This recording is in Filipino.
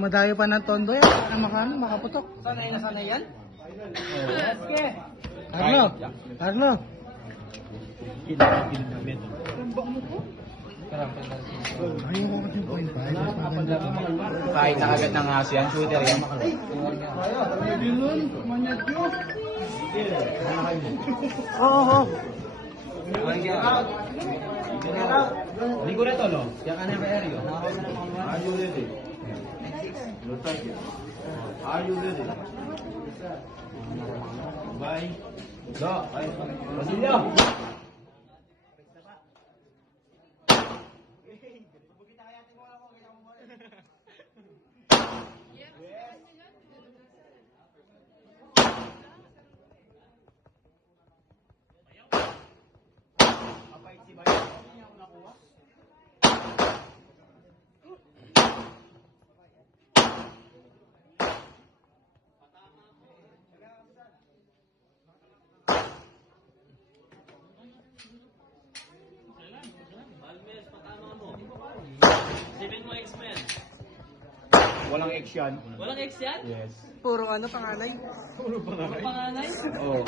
Dumadayo pa ng tondo yan. Para makaputok. Sanay na sanay yan? Okay. Carlo! Carlo! Ayaw ko kasi 0.5. Kahit nakagat ng aso yan, shooter yan. Oo. Hindi ko na to, no? Kaya ka na yung aereo. Are you ready? Are you ready? Bye. Go. Basilio. Walang X yan. Walang X yan? Yes. Puro panganay. Panganay? Oh.